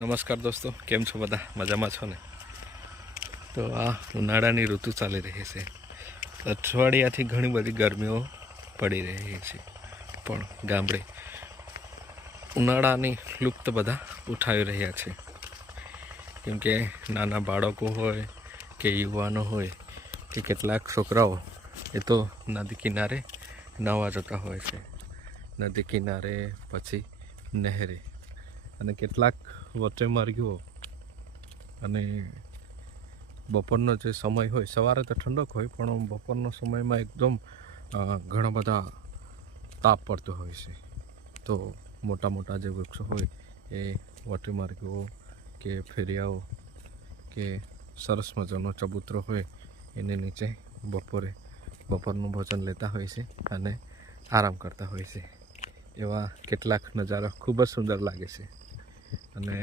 નમસ્કાર દોસ્તો, કેમ છો બધા? મજામાં છો ને? તો આ ઉનાળાની ઋતુ ચાલી રહી છે. અઠવાડિયાથી ઘણી બધી ગરમીઓ પડી રહી છે, પણ ગામડે ઉનાળાની લુપ્ત બધા ઉઠાવી રહ્યા છે. કેમ કે નાના બાળકો હોય કે યુવાનો હોય કે કેટલાક છોકરાઓ એ તો નદી કિનારે નાહવા જતા હોય છે. નદી કિનારે, પછી નહેરે, અને કેટલાક વચ્ચે માર્ગીઓ. અને બપોરનો જે સમય હોય, સવારે તો ઠંડક હોય, પણ બપોરનો સમયમાં એકદમ ઘણા બધા તાપ પડતો હોય છે. તો મોટા મોટા જે વૃક્ષો હોય એ વચ્ચે માર્ગીઓ કે ફેરિયાઓ કે સરસ મજાનો ચબૂતરો હોય એની નીચે બપોરનું ભોજન લેતા હોય છે અને આરામ કરતા હોય છે. એવા કેટલાક નજારા ખૂબ જ સુંદર લાગે છે. અને